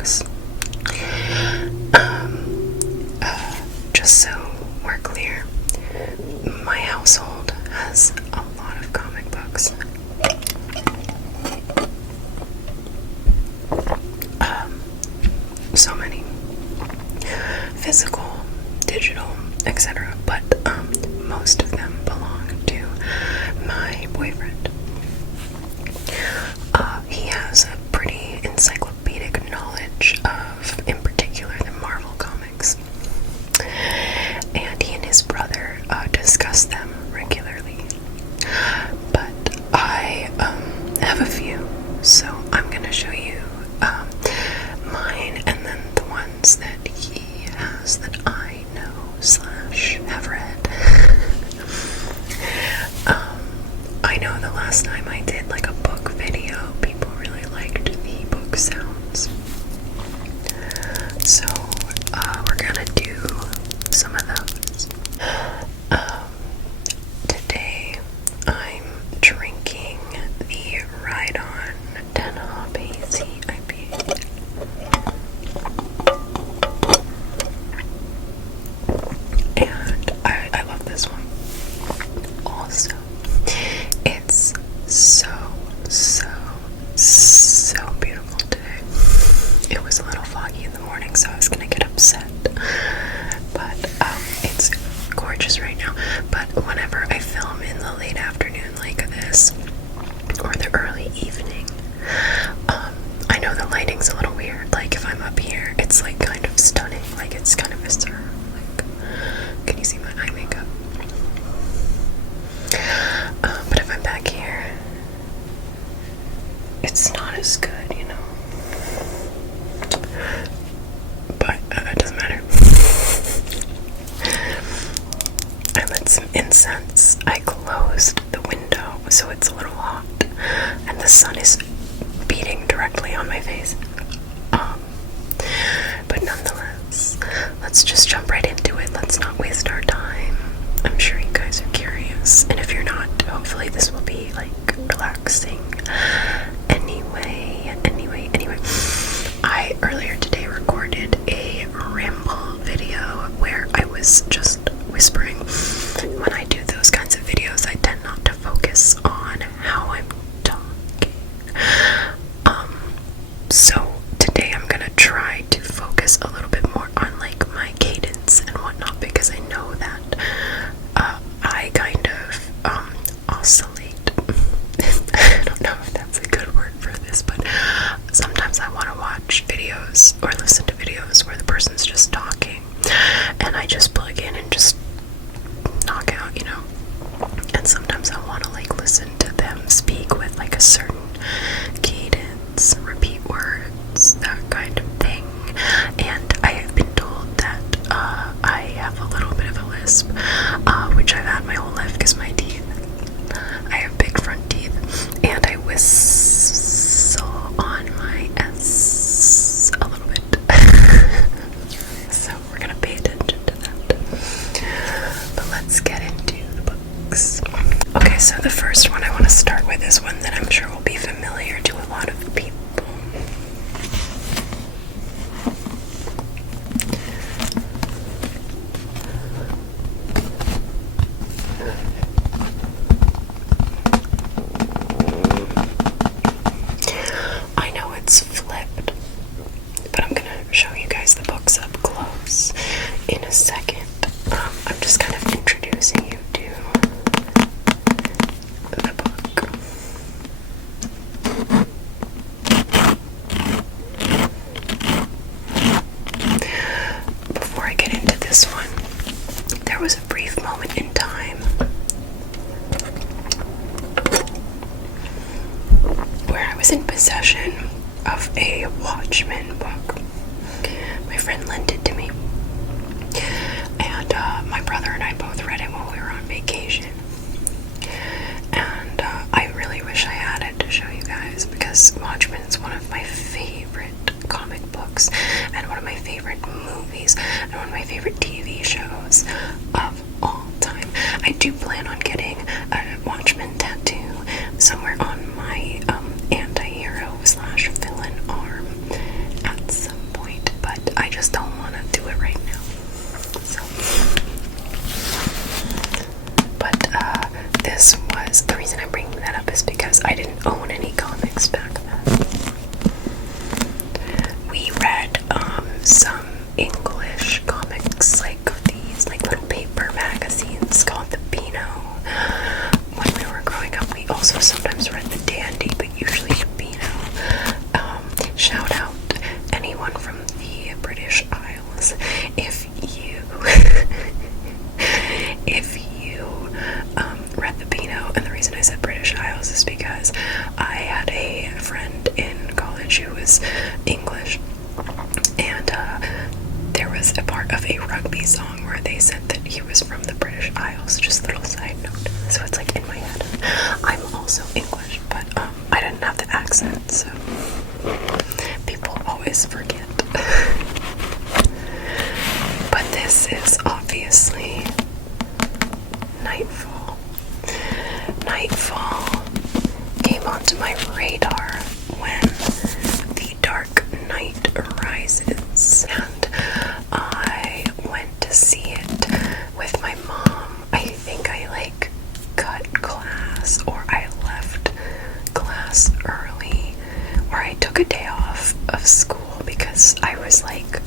books. Just so we're clear, my household has a lot of comic books. So many. Physical, digital, etc. But most of them belong to my boyfriend. He has a pretty encyclopedic knowledge of, in particular, the Marvel comics. And he and his brother discuss them regularly. But I have a few, so I'm going to show you mine and then the ones that he has that I know / have read. I know the last time I did like a book video, people really liked the book sounds. So we're gonna do some of those. Today I'm drinking the Ride On 10 Hop Hazy IPA. And I love this one. Also, it's so beautiful today. It was a little foggy in the morning, so I was gonna get upset. But it's gorgeous right now. But whenever I film in the late afternoon like this, or the early evening, I know the lighting's a little weird. Like if I'm up here, it's like kind of stunning. Like it's kind of visceral. Like, can you see my eye makeup? But if I'm back here, it's not as good, you know. But it doesn't matter. I lit some incense. I closed the window so it's a little hot, and the sun is beating directly on my face. But nonetheless, let's just jump right into it. Let's not waste our time. I'm sure you guys are curious, and if you're not, hopefully this will be like relaxing. Anyway, I earlier today recorded a ramble video where I was just whispering. When I do those kinds of videos, I tend not to focus on how I'm talking. So today I'm gonna try to focus a little bit more on like my cadence and whatnot, because I know that I kind of oscillate. I don't know if that's a good word for this, but sometimes I want to watch videos or listen to videos where the person's just talking, and I just plug in and just knock out, you know. And sometimes I want to like listen to them speak with like a certain cadence, repeat words, that kind of thing. And I have been told that I have a little bit of a lisp, which I've had my whole life because my teeth, I have big front teeth, and I whistle on my S a little bit. So we're gonna pay attention to that. But let's get into the books. Okay, so the first one I want to start with is one that I'm sure will be familiar to a lot of people. I know it's flipped, but I'm gonna show you guys the books up close in a second. I'm just kind of introducing you to the book. Before I get into this one, there was a brief moment in time where I was in possession of a Watchmen book. My friend lent it to me, and my brother and I both read it while we were on vacation. And I really wish I had it to show you guys, because Watchmen is one of my favorite comic books, and one of my favorite movies, and one of my favorite TV shows of all time. I do plan on getting a Watchmen tattoo somewhere on my anti-hero / villain arm at some was English. And there was a part of a rugby song where they said that he was from the British Isles. Just a little side note. So it's like in my head. I'm also English, but I didn't have the accent, so people always forget. But this is obviously Knightfall. Knightfall came onto my radar when the Dark Knight rises, and I went to see it with my mom. I think I like cut class, or I left class early, or I took a day off of school because I was like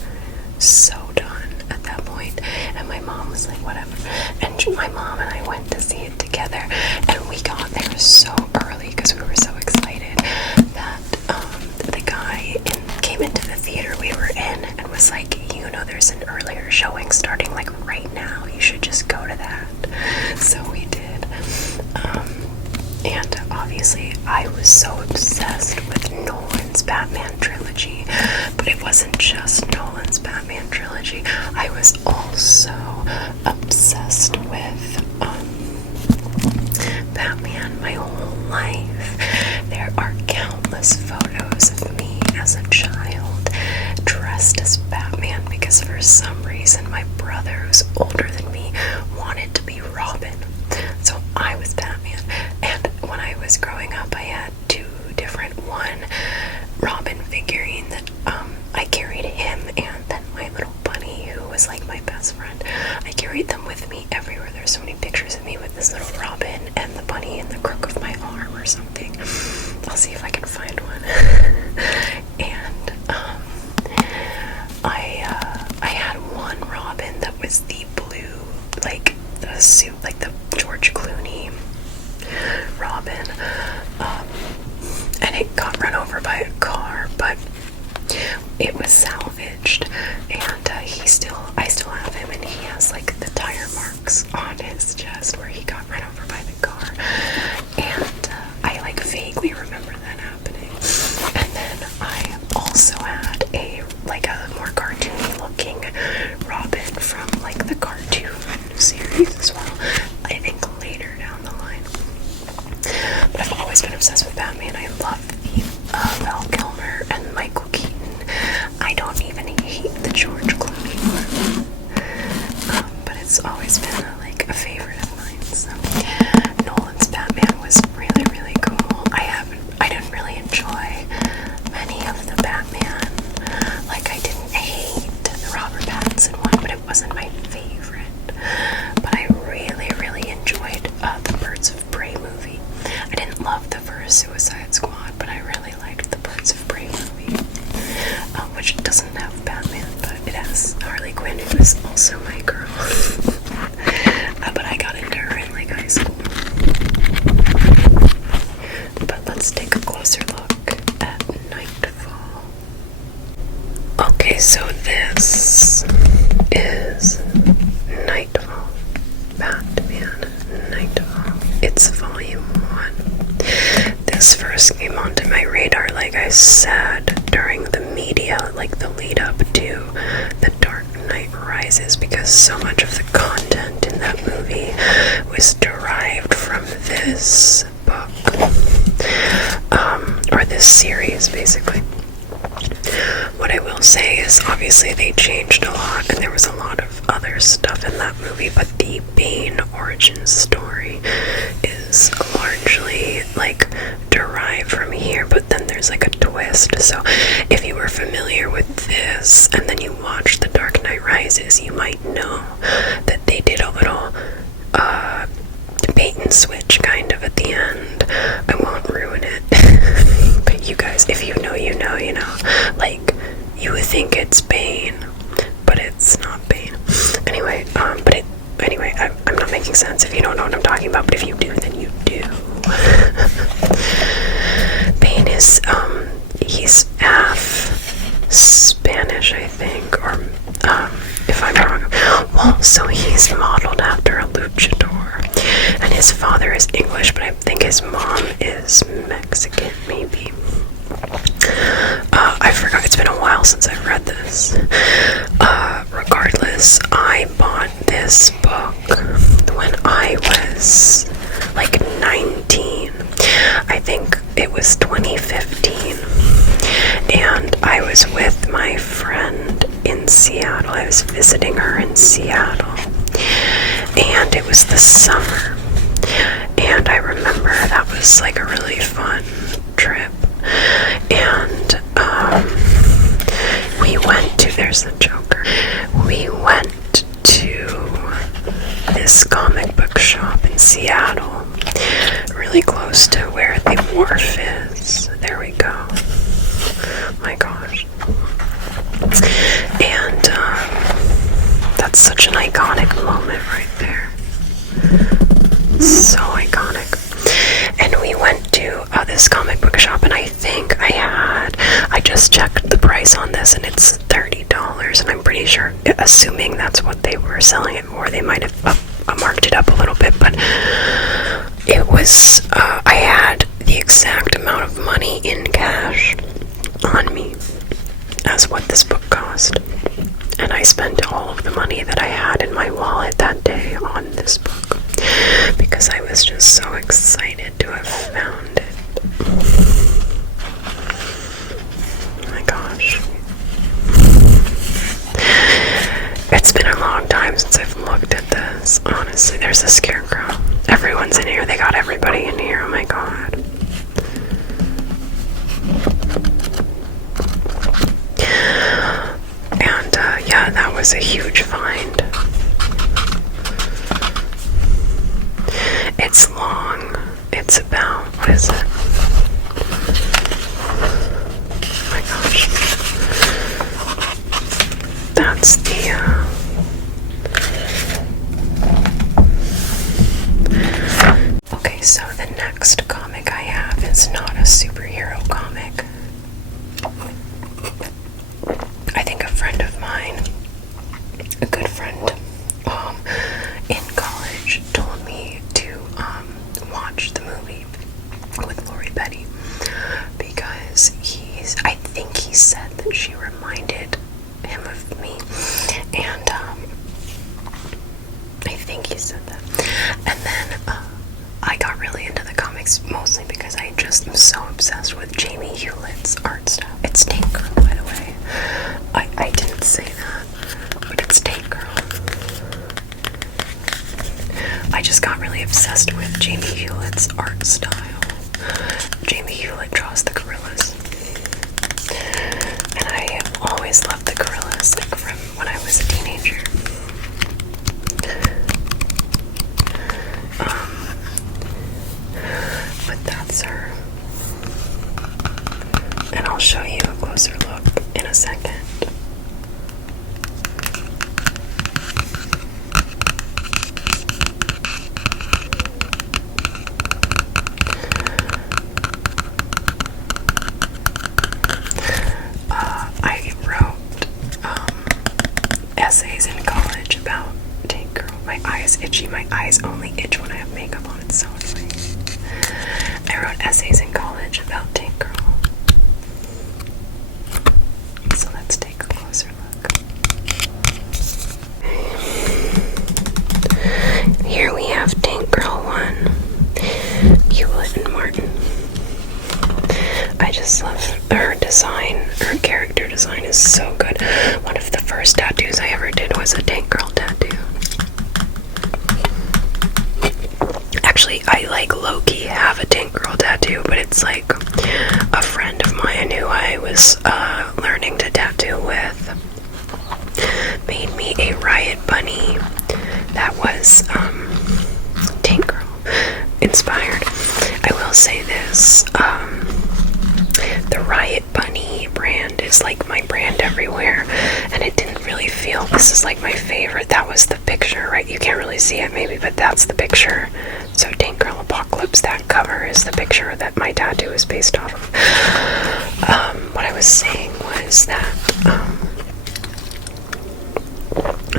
so done at that point, and my mom was like, whatever. And my mom and I went to see it together, and we got there so early because we were so excited that the guy came into the theater we were in and was like, you know, there's an earlier showing starting like right now, you should just go to that. So we did. And obviously I was so obsessed with Nolan's Batman trilogy, but it wasn't just Nolan's Batman trilogy. I was also obsessed with Batman my whole life. There are countless photos of me as a child dressed as Batman because for some reason my brother, who's older than me, wanted to be Robin. So I was Batman. And when I was growing up, I had two different, one Robin figurine that I carried him, and then my little bunny, who was like my best friend. I carried them with me everywhere. There's so many pictures of me with this little Robin and the bunny in the crook of my arm or something. I'll see if I can find one. And I had one Robin that was the blue, like the suit, like the George Clooney Robin, and it got run over by a car, but it was salvaged, and I still have him, and he has like the tire marks on his chest where he got run over by the car, and I like vaguely remember that happening. And then I also had a more cartoony looking Robin from like the cartoon series as well, I think later down the line. But I've always been obsessed with Batman. I love the Val Kilmer and Michael Keaton. I don't even hate the George Clooney one, but it's always been a favorite of mine. So Nolan's Batman was really, really cool. I didn't really enjoy many of the Batman. Like, I didn't hate the Robert Pattinson one, but it wasn't my favorite. But I really, really enjoyed the Birds of Prey movie. I didn't love the first Suicide Squad, but I really liked the Birds of Prey movie, which doesn't have Batman, but it has Harley Quinn, who is also my girl. But I got into her in like high school. But let's take a closer look at Knightfall. Okay, so this is Knightfall. Batman Knightfall. It's volume 1. This first came onto my radar, like I said, during the media, like the lead up to The Dark Knight Rises, because so much of the content in that movie was derived from this book, or this series, basically. What I will say is, obviously they changed a lot, and there was a lot of other stuff in that movie, but the Bane origin story is largely derived from here, but then there's a twist. So if you were familiar with this and then you watched The Dark Knight Rises, you might know that they did a little bait and switch kind of at the end. I won't ruin it. But you guys, if you know, you know, you would think it's Bane, but it's not Bane. Anyway, I'm not making sense if you don't know what I'm talking about, but if you do, then you do. Bane is, he's half Spanish, I think, or, if I'm wrong. Well, so he's modeled after a luchador, and his father is English, but I think his mom is Mexican, maybe. while since I've read this. Regardless, I bought this book when I was like 19. I think it was 2015. And I was with my friend in Seattle. I was visiting her in Seattle. And it was the summer. And I remember that was like a really fun trip. And we went to, there's the Joker. We went to this comic book shop in Seattle, really close to where the wharf is. There we go. My gosh. And that's such an iconic moment right there. So iconic. And we went to this comic book shop, and I think I just checked the price on this, and it's $30, and I'm pretty sure, assuming that's what they were selling it for, they might have marked it up a little bit, but it was, I had the exact amount of money in cash on me as what this book cost, and I spent all of the money that I had in my wallet that day on this book, because I was just so excited to have found it. Oh my gosh. It's been a long time since I've looked at this, honestly. There's a scarecrow. Everyone's in here. They got everybody in here. Oh my god. And yeah, that was a huge find. It's long. It's about, what is it? Oh my gosh. That's the, okay, so the next comic I have is not a superhero comic. I think a friend of mine, a good friend, in college told me to watch the movie with Lori Petty, because I think he said that she reminded him of me, and I think he said that. And then I got really into the comics mostly because I just am so obsessed with Jamie Hewlett's art style. It's Tank Girl, by the way. I didn't say that, but it's Tank Girl. I just got really obsessed with Jamie Hewlett's art style. Jamie Hewlett draws the gorillas, and I always loved the gorillas, like from when I was a teenager. But that's her, and I'll show you a closer look in a second. I wrote essays in college about Tank Girl. My eyes itchy. My eyes only itch when I have makeup on. It's so annoying. I wrote essays in college about Tank Girl. So let's take a closer look. Here we have Tank Girl 1, Hewlett and Martin. I just love her design. Her character design is so good. One of the first tattoos I ever did was a Tank Girl tattoo. Actually, I like low-key have a Tank Girl tattoo, but it's like a friend of mine who I was learning to tattoo with made me a Riot Bunny that was Tank Girl inspired. I will say this, the Riot Bunny brand is like my brand everywhere, and it didn't really feel, this is like my favorite. That was the picture, right? You can't really see it maybe, but that's the picture. So Tank Girl Apocalypse, that cover is the picture that my tattoo is based off of. What I was saying was that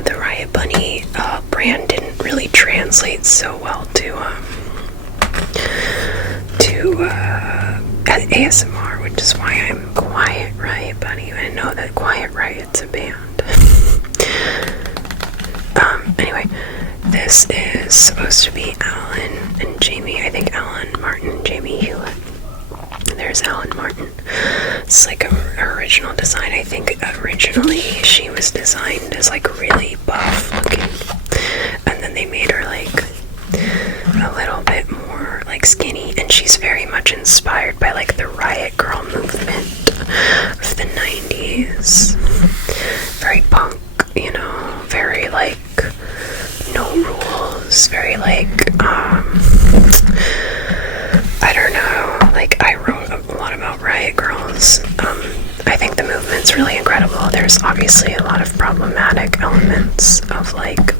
the Riot Bunny brand didn't really translate so well to ASMR, which is why I'm quiet, Riot Bunny. I know that it's a band. Anyway, this is supposed to be Alan and Jamie. I think Alan Martin, Jamie Hewlett. There's Alan Martin. It's like an original design. I think originally she was designed as like really buff looking, and then they made her like a little bit more like skinny, and she's very much inspired by like the Riot Girl movement of the 90s. Very punk, you know, very like no rules, very like I don't know, like I wrote a lot about Riot Girls. I think the movement's really incredible. There's obviously a lot of problematic elements of like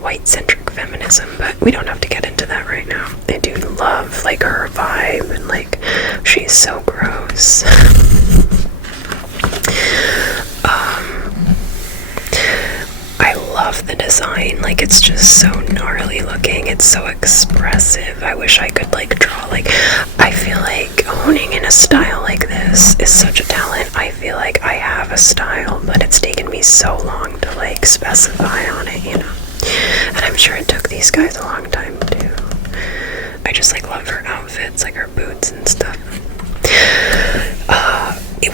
white-centric feminism, but we don't have to get into that right now. I do love like her vibe, and like she's so gross. I love the design, like it's just so gnarly looking, it's so expressive. I wish I could like draw, like I feel like honing in a style like this is such a talent. I feel like I have a style, but it's taken me so long to like specify on it, you know. And I'm sure it took these guys a long time too. I just like love her outfits, like her boots and stuff.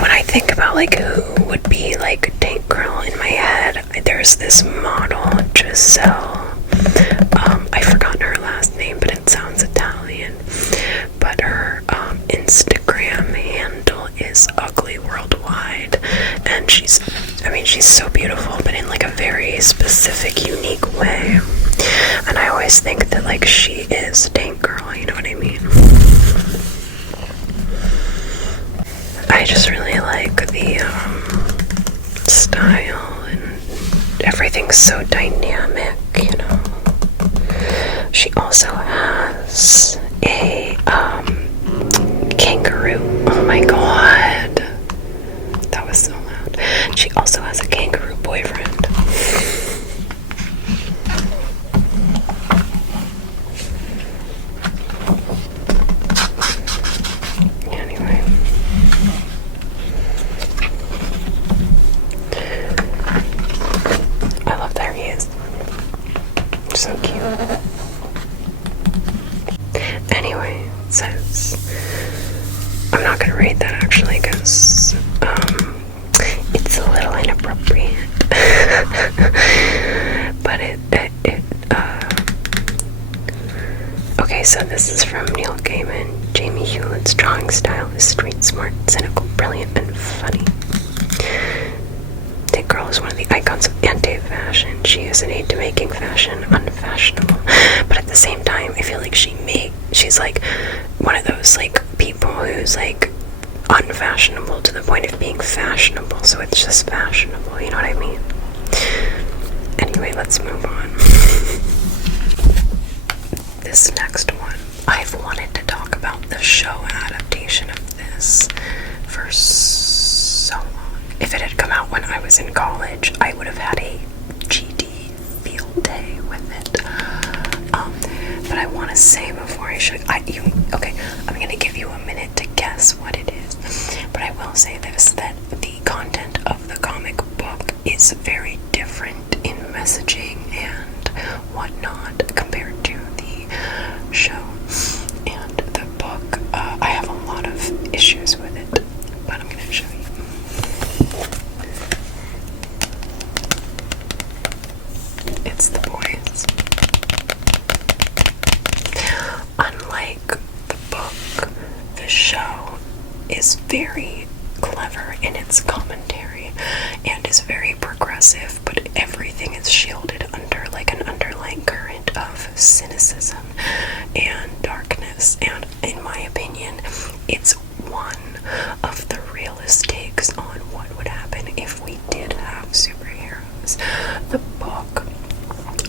When I think about like who would be like a tank girl in my head, there's this model, Giselle. I forgot her last name, but it sounds Italian. But her Instagram handle is Ugly Worldwide, and she's so beautiful, but in like a very specific, unique way. And I always think that like she is a tank girl, you know what I mean? I just really like the style, and everything's so dynamic, you know. She also has a kangaroo. Oh my god, that was so loud. She also has a kangaroo boyfriend. Anyway. I love that he is. So cute. Anyway, it says, I'm not gonna read that actually because it's a little inappropriate. But okay, so this is from Neil Gaiman. Jamie Hewlett's drawing style is street smart, cynical, brilliant, and funny. Tank Girl is one of the icons of anti-fashion. She is an aid to making fashion unfashionable, but at the same time, I feel like she's like one of those like people who's like unfashionable to the point of being fashionable, so it's just fashionable, you know what I mean? Anyway, let's move on. This next one, I've wanted to talk about the show adaptation of this for so long. If it had come out when I was in college, I would have had a GD field day with it. But I want to say before I show okay, I'm gonna give you a minute to guess what it is. But I will say this, that the content of the comic book is very different in messaging and whatnot compared to the show. And the book, I have a lot of issues with it, but I'm gonna show you. It's the boys. Unlike the book, the show is very clever in its commentary and is very progressive, but everything is shielded under like an underlying current of cynicism and darkness. And in my opinion, it's one of the realest takes on what would happen if we did have superheroes. The book,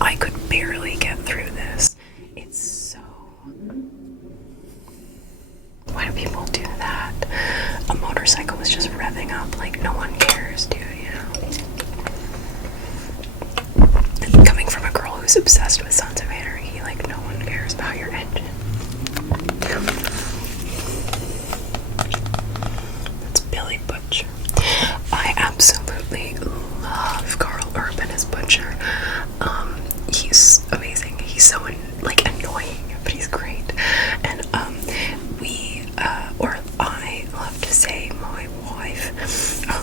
I could barely get through this. It's so... Why do people do that? A motorcycle is just revving up like no one cares, do you? Coming from a girl who's obsessed with Sons of Anarchy, like no one cares about your engine. That's Billy Butcher. I absolutely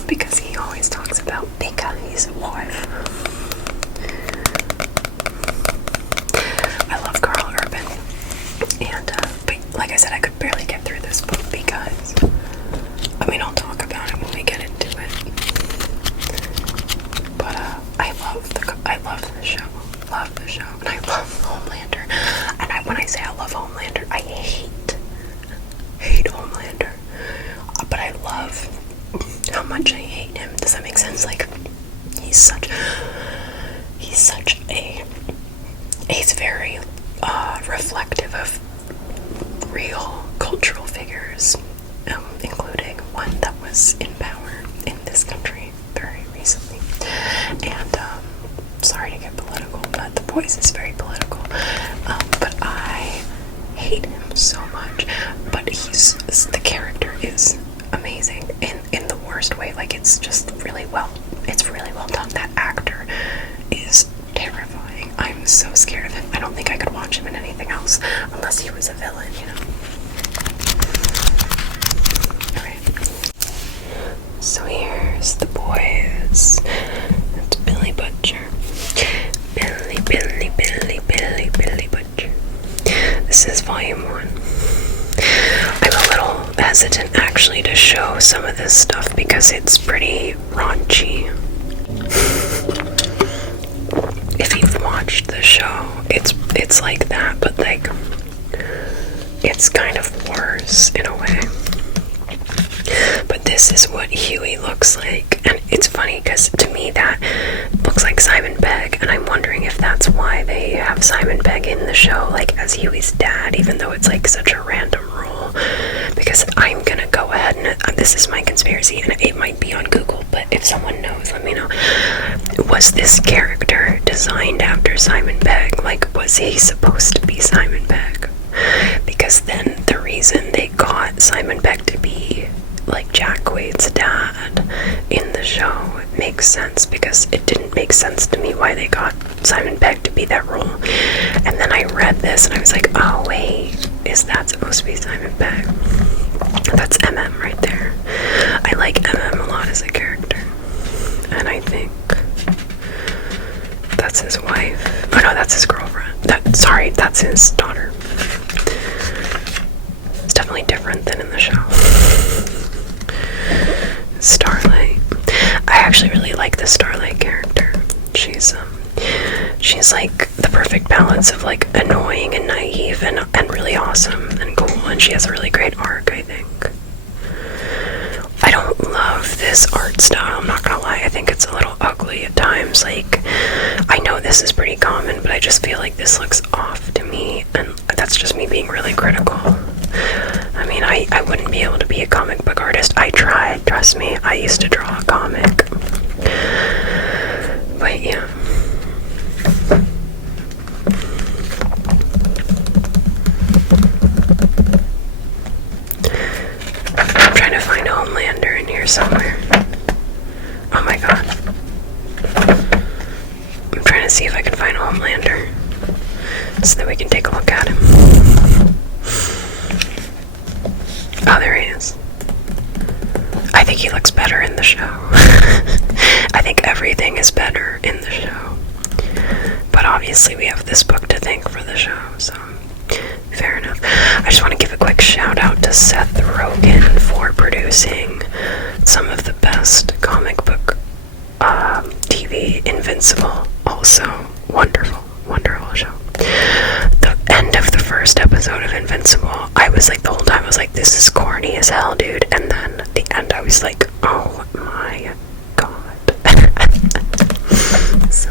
Because he always talks about because wife. I love Carl Urban, and but like I said, I could barely get through this book because, I mean, I'll talk about it when we get into it. But I love the show, and I love Homelander. And when I say I love Homelander, I hate Homelander, but I love how much I hate him. Does that make sense? Like, he's very reflective of real cultural figures, including one that was in power in this country very recently. And sorry to get political, but The Boys is very political. But I hate him so much. But the character is amazing in the worst way. Like, it's really well done. That actor is terrifying. I'm so scared of him. I don't think I could watch him in anything else unless he was a villain, you know. Alright. So here's The Boys. That's Billy Butcher. Billy Butcher. This is volume 1. I'm a little hesitant actually to show some of this stuff because it's pretty raunchy. If you've watched the show, it's like that, but like it's kind of worse in a way. But this is what Huey looks like, and it's funny because to me that looks like Simon Pegg, and I'm wondering if that's why they have Simon Pegg in the show, like as Huey's dad, even though it's like such a random role. Because I'm gonna go ahead and this is my conspiracy, and it might be on Google, but if someone knows, let me know. Was this character designed after Simon Pegg? Like, was he supposed to be Simon Pegg? Because then the reason they got Simon Pegg to be like Jack Quaid's dad in the show, it makes sense, because it didn't make sense to me why they got Simon Pegg to be that role. And then I read this and I was like, oh wait, is that supposed to be Simon Pegg? That's MM right there. I like MM a lot as a character, and I think that's his wife. Oh no, that's his girlfriend. That's his daughter. It's definitely different than in the show. Starlight. I actually really like the Starlight character. She's like the perfect balance of like annoying and naive and really awesome and cool, and she has a really great arc, I think. I don't love this art style, I'm not gonna lie. I think it's a little ugly at times. Like, I know this is pretty common, but I just feel like this looks off to me, and that's just me being really critical. I mean, I wouldn't be able to be a comic book artist. I tried, trust me. I used to draw a comic. But yeah. I'm trying to find Homelander in here somewhere. Oh my god. I'm trying to see if I can find Homelander so that we can take a look at him. Oh, there he is. I think he looks better in the show. I think everything is better in the show. But obviously we have this book to thank for the show, so fair enough. I just want to give a quick shout out to Seth Rogen for producing some of the best comic book TV. Invincible, also wonderful show. The end of the first episode of Invincible, I was like, the whole time I was like, this is corny as hell, dude. And then the end, I was like, oh my god. So,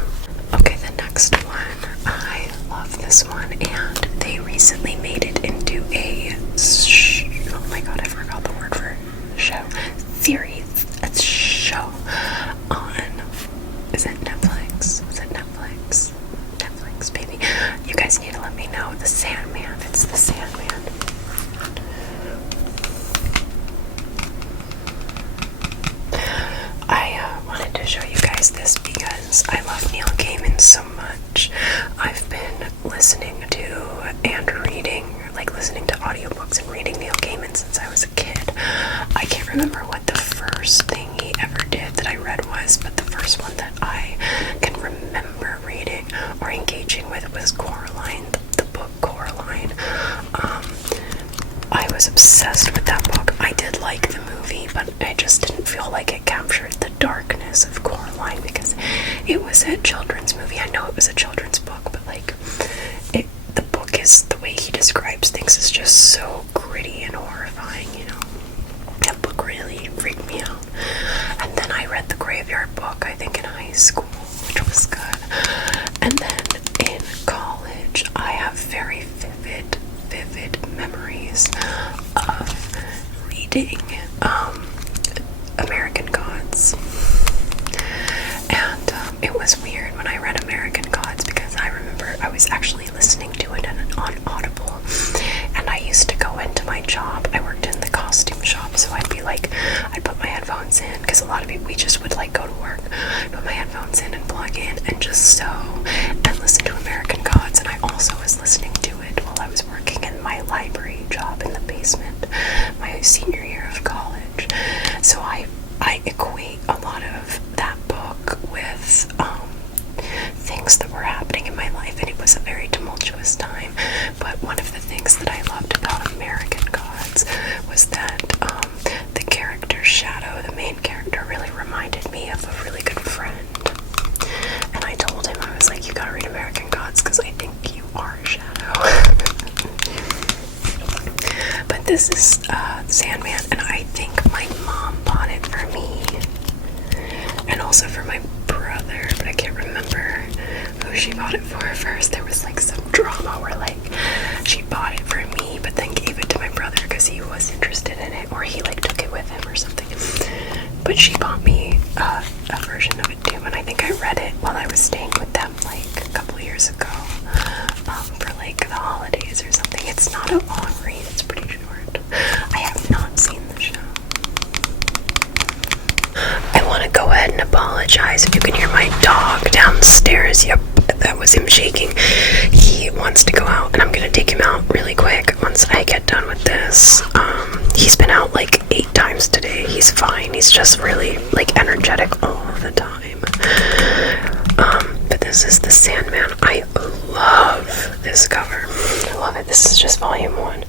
okay, the next one, I love this one, and they recently made it into a oh my god, I forgot the word for show. Series. A show on, is it Netflix? Was it Netflix? Netflix, baby. You guys need to let me know. The Sandman. It's the Sandman. I wanted to show you guys this because I love Neil Gaiman so much. I've been listening to and reading, like listening to audiobooks and reading Neil Gaiman since I was a kid. I can't remember what the first thing he was, but the first one that I can remember reading or engaging with was Coraline, the book Coraline. I was obsessed with that book. I did like the movie, but I just didn't feel like it captured the darkness of Coraline because it was a children's movie. I know it was a children's book, but like the book is, the way he describes things is just so gritty and horrifying, you know. That book really freaked me out. And then I read the Graveyard Book, I think in high school, which was good. And then in college, I have very vivid memories of reading American Gods. And it was weird when I read American Gods because I remember I was actually listening to it on Audible. And I used to go into my job. I worked in the costume shop, so I'd put my headphones in because a lot of people, we just would like go to work, put my headphones in and plug in and just sew and listen to American Gods. And I also was listening to it while I was working in my library job in the basement my senior year of college. So I equate a lot of that book with things that were happening in my life, and it was a very tumultuous time. But one of the things that I loved about American Gods was that the character Shadow, the main character, really reminded me of a really good friend. And I told him, I was like, you gotta read American Gods because I think you are Shadow. But this is Sandman, and I think my mom bought it for me and also for my brother, but I can't remember who she bought it for first. There was like some drama where like she bought it for me but then gave it to my brother because he was interested in it, or he like took it with him or something. But she bought me a version of it too, and I think I read it while I was staying with them like a couple years ago for like the holidays or something. It's not a long read, it's pretty short. I have not seen the show. I want to go ahead and apologize if you can hear my dog downstairs. Yep, that was him shaking. He wants to go out, and I'm going to take him out really quick once I get done with this. He's been out like 8 times today. He's fine. He's just really like energetic all the time. But this is the Sandman. I love this cover. I love it. This is just volume 1.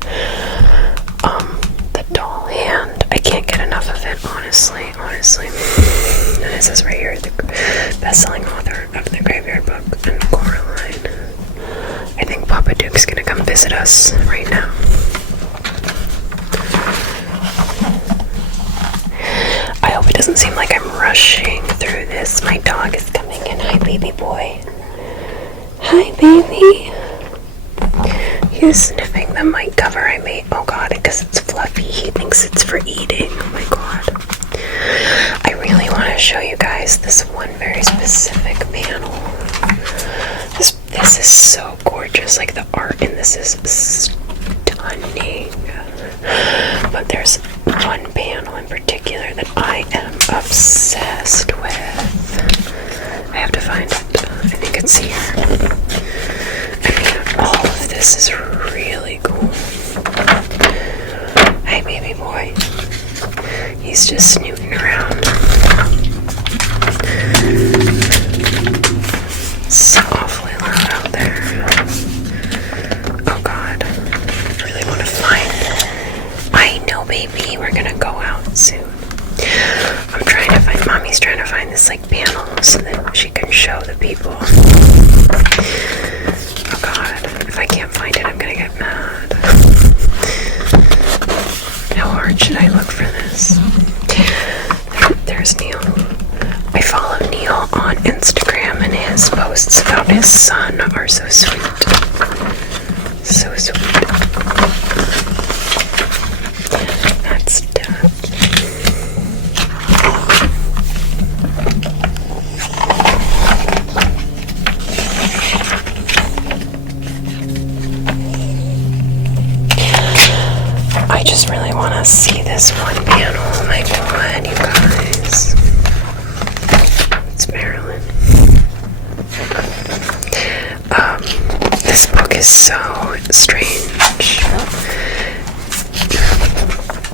The doll hand. I can't get enough of it, honestly. And it says right here, the best-selling author of the Graveyard Book and Coraline. I think Papa Duke's gonna come visit us right now. I hope it doesn't seem like I'm rushing through this. My dog is coming in. Hi, baby boy. Hi, baby. He's sniffing the mic cover I made. Oh god, because it's fluffy. He thinks it's for eating. Oh my god. I really want to show you guys this one very specific panel. This is so gorgeous. Like the art in this is stunning. But there's one panel in particular that I am obsessed with. I have to find it. I think it's here. I mean, all of this is really cool. Hi, baby boy. He's just snooting around. It's awfully loud out there. Oh god. I really want to find it. I know, baby. We're gonna go out soon. Mommy's trying to find this like panel so that she can show the people. Oh god, if I can't find it, I'm gonna get mad. How hard should I look for this? There's Neil. I follow Neil on Instagram, and his posts about his son are so sweet. So sweet. That's done. I just really want to see this one panel. Oh my god, you guys. It's Marilyn. This book is so strange.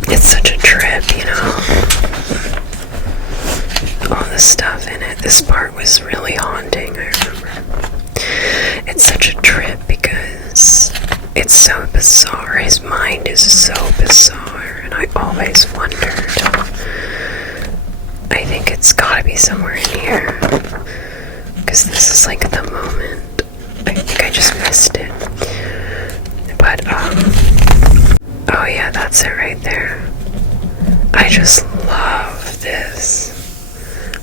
It's such a trip, you know. Oh, the stuff in it. This part was really haunting, I remember. It's such a trip because it's so bizarre. His mind is so bizarre, and I always wondered. I think it's gotta be somewhere in here, because this is like the moment. I think I just missed it. But, oh yeah, that's it right there. I just love this.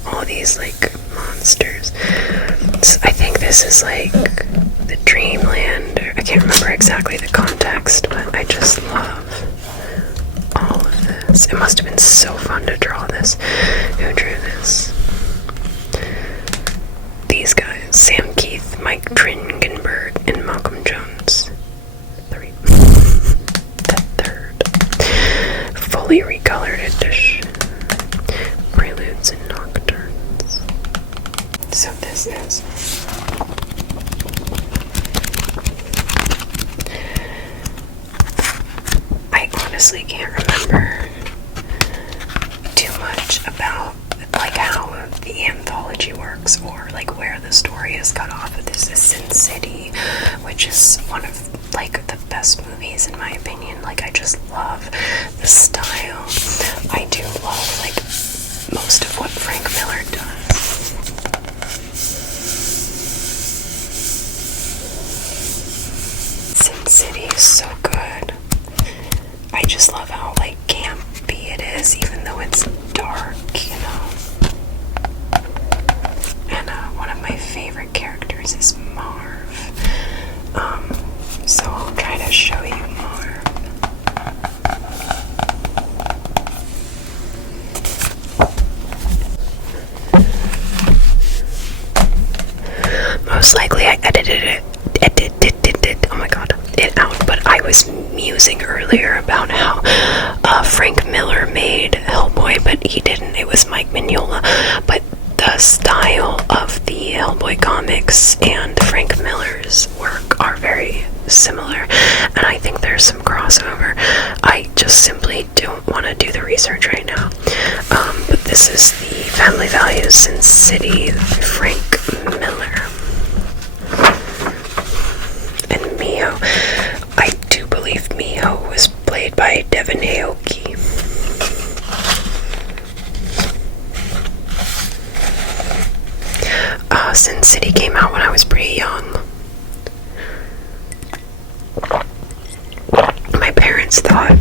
All these, like, monsters. I think this is, like, the Dreamland. I can't remember exactly the context, but I just love all of this. It must have been so fun to draw this. Who drew this? These guys. Sam Keith, Mike Dringenberg, and Malcolm Jones. The third. Fully recolored edition. Preludes and Nocturnes. So this is I honestly can't remember too much about like how the anthology works or like where the story is cut off. This is Sin City, which is one of like the best movies in my opinion. Like I just love the style. I do love like most of what Frank Miller does. Sin City is so good. I just love how like campy it is, even though it's dark, you know. And one of my favorite characters is Marv. So I'll try to show you Marv. Most likely I edited it. Oh my god, it out. But I was musing earlier about how Frank Miller made Hellboy, but he didn't. It was Mike Mignola. But the style of the Hellboy comics and Frank Miller's work are very similar, and I think there's some crossover. I just simply don't want to do the research right now. But this is the Family Values Sin City, Frank Miller. And Mio, I do believe Mio was played by Devin Aoki. Sin City came out when I was pretty young. My parents thought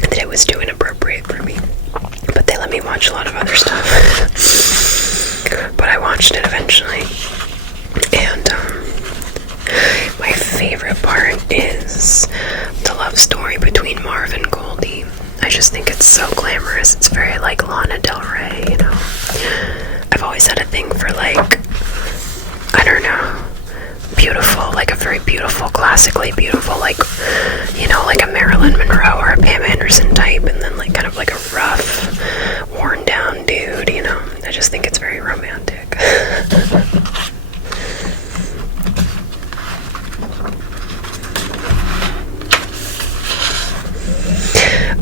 that it was too inappropriate for me, but they let me watch a lot of other stuff. But I watched it eventually, and my favorite part is the love story between Marv and Goldie. I just think it's so glamorous. It's very like Lana Del Rey, you know. I've always had a thing for like, I don't know, beautiful, like a very beautiful, classically beautiful, like, you know, like a Marilyn Monroe or a Pam Anderson type, and then like kind of like a rough, worn down dude, you know. I just think it's very romantic.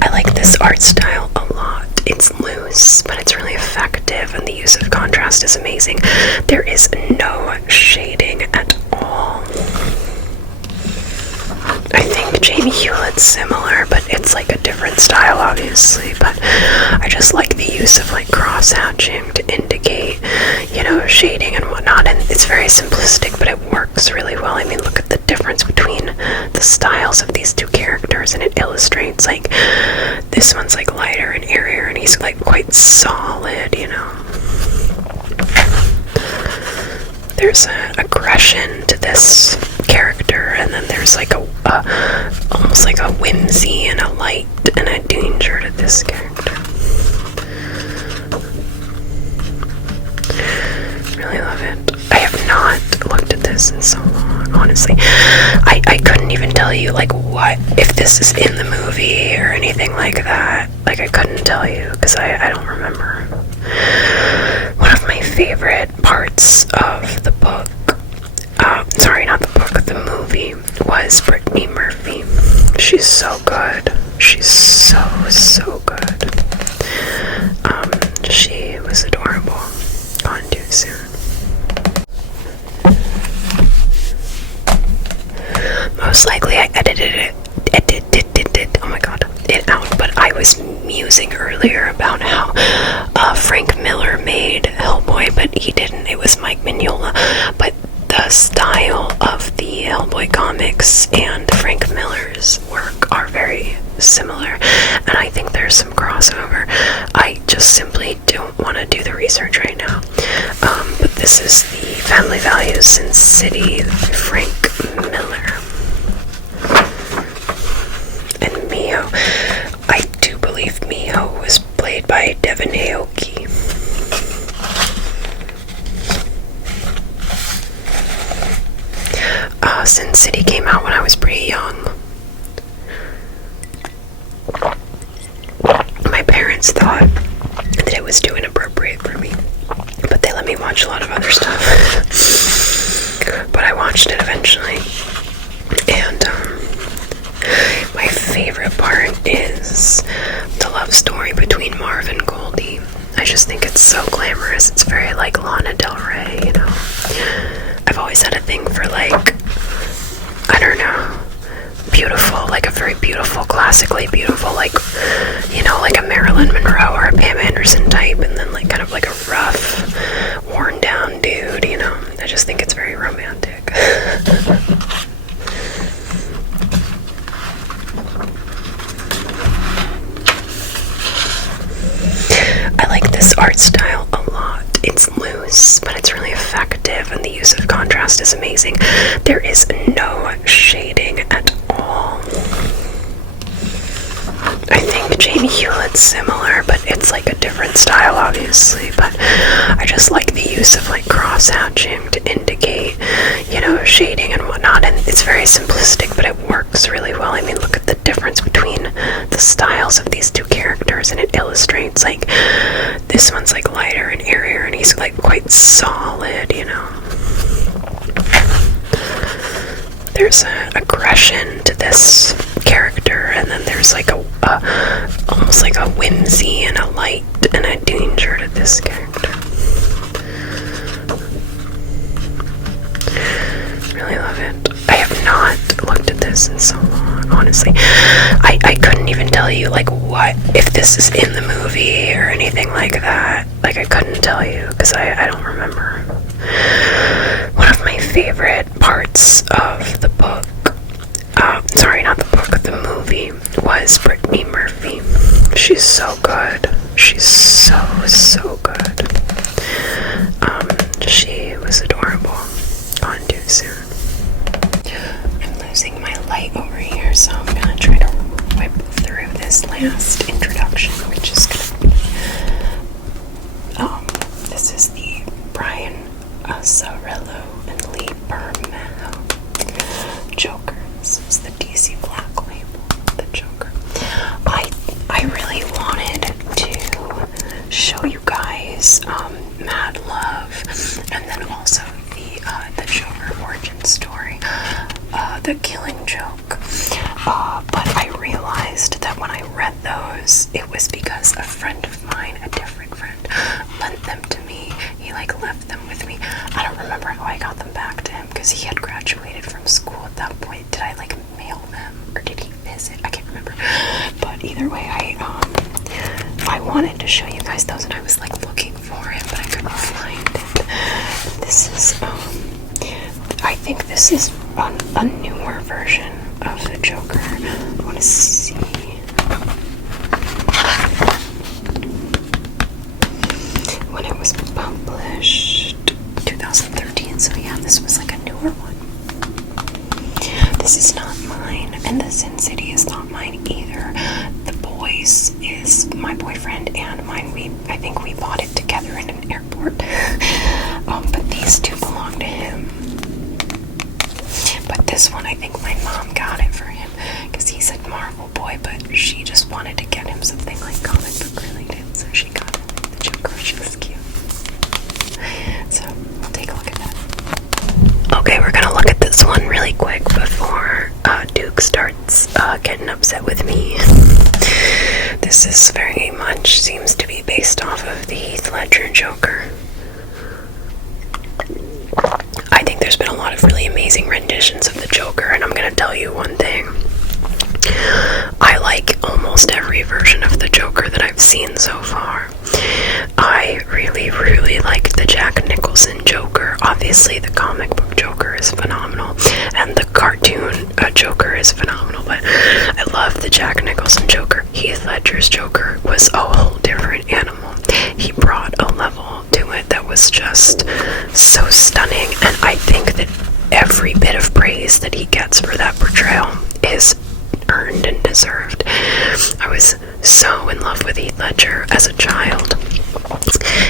I like this art style a lot. It's loose, but it's really effective, and the use of contrast is amazing. There is no shading at all. I think Jamie Hewlett's similar, but it's like a different style, obviously. But I just like the use of like cross-hatching to indicate, you know, shading and whatnot. And it's very simplistic, but it works really well. I mean, look at the difference between the styles of these two characters, and it illustrates like this one's like lighter and airier, and he's like quite solid, you know. There's an aggression to this character, and then there's like a almost like a whimsy and a light and a danger to this character. Really love it. I have not looked at this in so long, honestly. I couldn't even tell you like what, if this is in the movie or anything like that. Like I couldn't tell you because I don't remember. One of my favorite parts of the book, sorry, not the book, the movie, was Brittany Murphy. She's so good. She's so good. She was adorable. most likely I edited it, oh my god, it out, but I was musing earlier about how Frank Miller made Hellboy, but he didn't. It was Mike Mignola. But the style of the Hellboy comics and Frank Miller's work are very similar, and I think there's some crossover. I just simply don't want to do the research right now. But this is the Family Values Sin City, Frank Miller. And Mio, I do believe Mio was played by Devin Aoki. Sin City came out when I was pretty young. My parents thought that it was too inappropriate for me, but they let me watch a lot of other stuff. But I watched it eventually, and my favorite part is the love story between Marv and Goldie. I just think it's so glamorous. It's very like Lana Del Rey, you know. I've always had a thing for like, I don't know, beautiful, like a very beautiful, classically beautiful, like, you know, like a Marilyn Monroe or a Pam Anderson type, and then like kind of like a rough, worn down dude, you know. I just think it's very romantic. I like this art style a lot. It's loose, but it's really effective, and the use of contrast is amazing. There is no shading at all. I think Jamie Hewlett's similar, but it's like a different style, obviously. But I just like the use of like cross-hatching to indicate, you know, shading and whatnot. And it's very simplistic, but it works really well. I mean, look at the difference between the styles of these two characters, and it illustrates like this one's like lighter and airier, and he's like quite solid, you know. There's an aggression to this character, and then there's like a almost like a whimsy and a light and a danger to this character. Really love it. I have not looked at this in so long, honestly. I couldn't even tell you like what, if this is in the movie or anything like that. Like I couldn't tell you because I don't remember. One of my favorite parts of the book, sorry, not the book, the movie, was Brittany Murphy. She's so good. She's so good. She was adorable. Gone too soon. I'm losing my light over here, so I'm gonna try to whip through this last introduction, which is gonna be, this is the Brian Azzarello and Lee Bermejo Joker. This is the DC Black Label, the Joker. I really wanted to show you guys Mad Love, and then also the Joker origin story, The Killing Joke. But I realized that when I read those, it was because a friend of mine, a different friend, lent them to me. He like left them with me. I don't remember how I got them back to him because he had graduated from school at that point. Did I like mail them or did he visit? I can't remember. But either way, I wanted to show you guys those, and I was like looking for it, but I couldn't find it. This is I think this is a newer version of the Joker. I want to see. When it was published, 2013, so yeah, this was like a newer one. This is not mine, and the Sin City is not mine either. The Boys is my boyfriend and mine. I think we bought it together in an airport. But these two belong to him. But this one, I think my mom got it for him because he said Marvel Boy, but she just wanted to get him something like comic book related, so she got him the Joker, which was cute. So, we'll take a look at that. Okay, we're gonna look at this one really quick before Duke starts getting upset with me. This is very much seems to be based off of the Heath Ledger Joker. I think there's been a lot of really amazing renditions of the Joker, and I'm gonna tell you one thing. I like almost every version of the Joker that I've seen so far. I really, really like the Jack Nicholson Joker. Obviously, the comic book Joker is phenomenal, and the cartoon Joker is phenomenal, but I love the Jack Nicholson Joker. Heath Ledger's Joker was a whole different animal. He brought a level to it that was just so stunning, and I think that every bit of praise that he gets for that portrayal is earned and deserved. I was so in love with Heath Ledger as a child.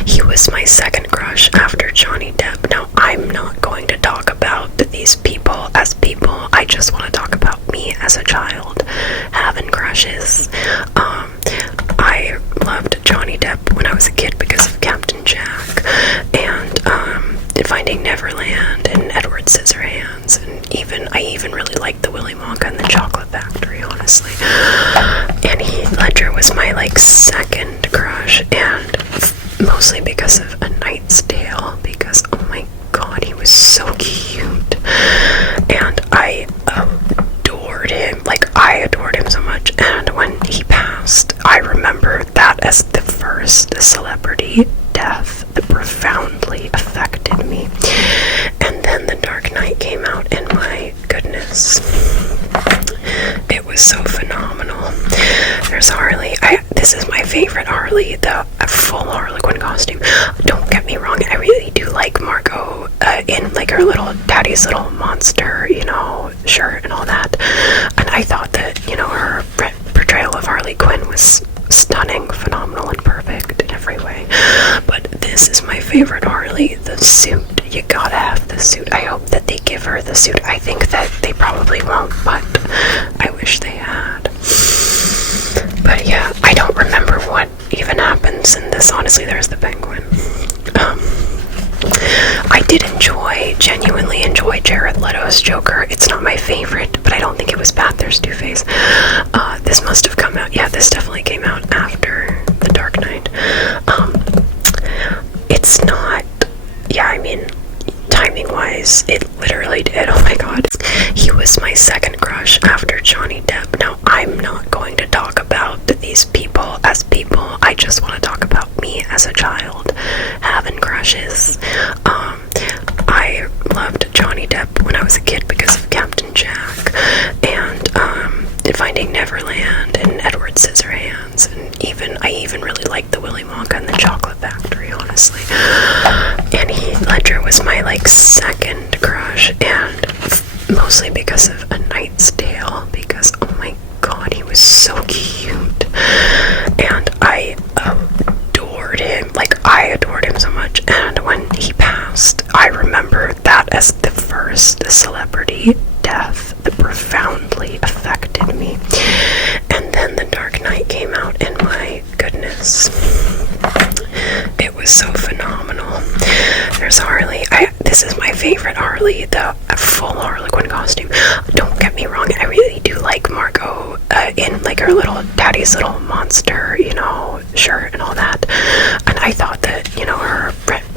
He was my second crush after Johnny Depp. Now, I'm not going to talk about these people as people. I just want to talk about me as a child having crushes. I loved Johnny Depp when I was a kid because of Captain Jack and Finding Neverland and Edward Scissorhands, and I even really liked the Willy Wonka and the Chocolate Factory, honestly. And Heath Ledger was my second crush, and mostly because of A Knight's Tale, because oh my god, he was so cute, and I adored him. I adored him so much. And when he passed, I remember that as the first celebrity death that profoundly affected me. And then The Dark Knight came out, and my goodness, it was so phenomenal. There's Harley. This is my favorite Harley, the full Harlequin costume. Don't get me wrong, I really do like Margot in her little daddy's little monster, shirt and all that. And I thought that, her portrayal of Harley Quinn was stunning, phenomenal, and perfect in every way. But this is my favorite Harley, the suit. You gotta have the suit. I hope that they give her the suit. I think that they probably won't, but I wish they had. But yeah, I don't remember what even happens in this. Honestly, there's the Penguin. I did genuinely enjoy Jared Leto's Joker. It's not my favorite, but I don't think it was bad. There's Two-Face. This must have come out, this definitely came out after The Dark Knight. It's not, timing-wise, it literally did. Oh my god. He was my second crush after Johnny Depp. Now, I'm not going to talk about these people as people. I just want to talk about me as a child having crushes. I loved Johnny Depp when I was a kid because of Captain Jack and Finding Neverland and Edward Scissorhands, and I even really liked the Willy Wonka and the Chocolate Factory, honestly. And Heath Ledger was my second crush, and mostly because of A Knight's Tale, because oh my god, he was so cute, and I adored him. I adored him so much. And when he passed, I remember that as the first celebrity death that profoundly affected me. And then The Dark Knight came out, and my goodness, it was so phenomenal. There's Harley. This is my favorite Harley, the full Harlequin costume. Don't get me wrong, I really do like Margot in her little daddy's little monster, shirt and all that. And I thought that, her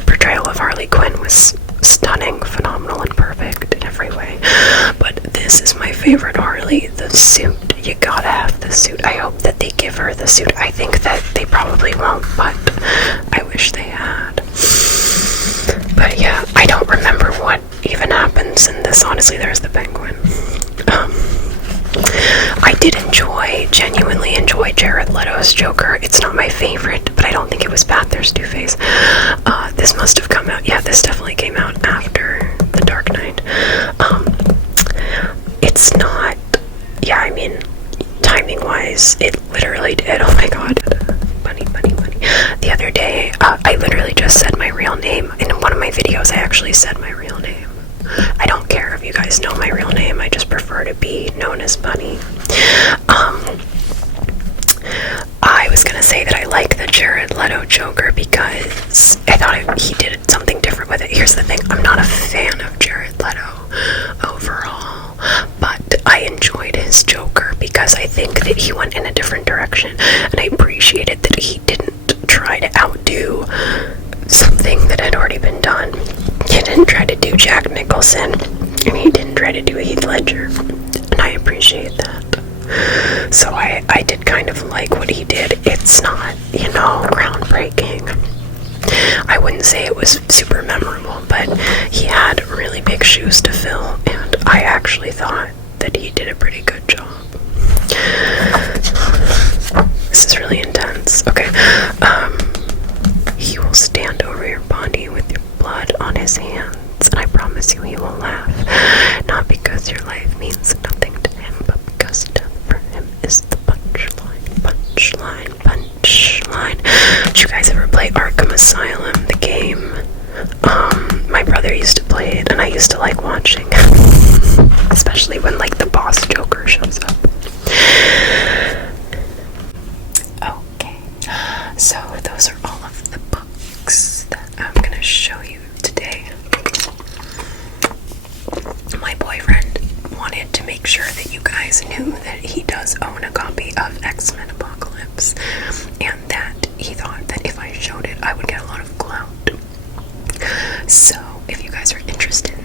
portrayal of Harley Quinn was stunning, phenomenal, and perfect in every way. But this is my favorite Harley, the suit. You gotta have the suit. I hope that they give her the suit. I think that they probably won't, but I wish they had. But yeah, I don't remember what even happens in this. Honestly, there's the Penguin. I did genuinely enjoy Jared Leto's Joker. It's not my favorite, but I don't think it was bad. There's Two-Face. This must have come out, this definitely came out after The Dark Knight. It's not, timing-wise, it literally did. Oh my god. Bunny. The other day, I literally just said my real name. In one of my videos, I actually said my real name. I don't care if you guys know my real name, I just prefer to be known as Bunny. I was gonna say that I like the Jared Leto Joker because I thought he did something different with it. Here's the thing, I'm not a fan of Jared Leto overall, but I enjoyed his Joker because I think that he went in a different direction, and I appreciated that he didn't try to outdo something that had already been done. He didn't try to do Jack Nicholson. And he didn't try to do Heath Ledger, and I appreciate that. So I did kind of like what he did. It's not, groundbreaking. I wouldn't say it was super memorable, but he had really big shoes to fill, and I actually thought that he did a pretty good job. This is really intense. Okay. He will stand over your body with your blood on his hands, and I promise you he will laugh. Not because your life means nothing to him, but because death for him is the punchline. Punchline, punchline. Did you guys ever play Arkham Asylum, the game? My brother used to play it, and I used to like watching. Especially when, like, the boss Joker shows up. Okay, so those are all of the books that I'm gonna show you today. My boyfriend wanted to make sure that you guys knew that he does own a copy of X-Men Apocalypse, and that he thought that if I showed it, I would get a lot of clout. So, if you guys are interested